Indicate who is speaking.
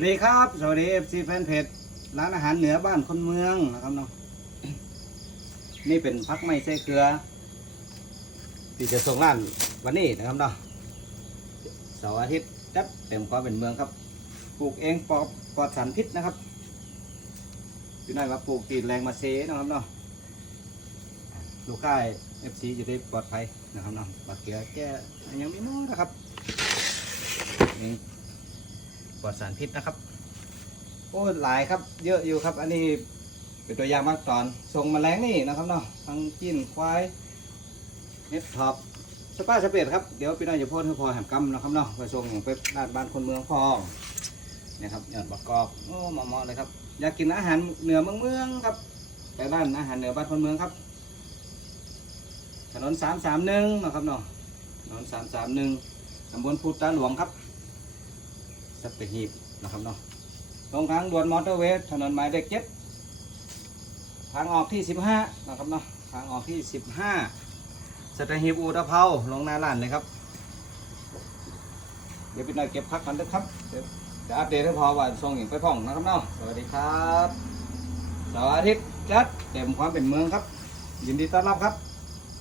Speaker 1: วัสดีครับ สวัสดีเอฟซีแฟนเพจร้านอาหารเหนือบ้านคนเมืองนะครับเนาะนี่เป็นพักไม้ไส้เกลือที่จะส่งร้านวันนี้นะครับเนาะเสาร์อาทิตย์จัดเต็มความเป็นเมืองครับปลูกเองปลอดปลอดสารพิษนะครับพี่น้อยว่าปลูกตีนแรงมาเซนะครับเนาะลูกค้าเอฟซีจะได้ปลอดภัยนะครับเนาะบักเกลือแก้ยังไม่น้อยนะครับนี่ ปลอดสารพิษนะครับ โอ้หลายครับ เยอะอยู่ครับ อันนี้เป็นตัวอย่างมาก่อนส่งแมลงนี่นะครับเนาะทั้งจิ้นควายเน็ตท็อปสปาสเปดครับเดี๋ยวพี่น้อยจะพสต์ให้พอแหมกำนะครับเนาะไปส่งไปด้านบ้านคนเมืองพองนะครับยอดบักกอกโอ้เหมาะๆเลยครับอยากกินอาหารเหนือเมืองเมืองครับไปบ้านอาหารเหนือบ้านคนเมืองครับ ถนนสามสามหนึ่งนะครับเนาะถนนสามสามหนึ่งตำบลพุทธาหลวงครับ สัตหีบนะครับเนาะตรงทางด่วนมอเตอร์เวย์ถนนหมายเลขเจ็ดทางออกที่สิบห้านะครับเนาะทางออกที่สิบห้าสัตหีบอูตะเภาลงหน้าร้านเลยครับ เดี๋ยวพี่น้อยเก็บพักกันด้วยครับเดี๋ยวจะอัปเดตให้พอว่าส่งอย่างไปพ่องนะครับเนาะสวัสดีครับสาร์อาทิตย์จัดเต็มความเป็นเมืองครับ ยินดีต้อนรับครับ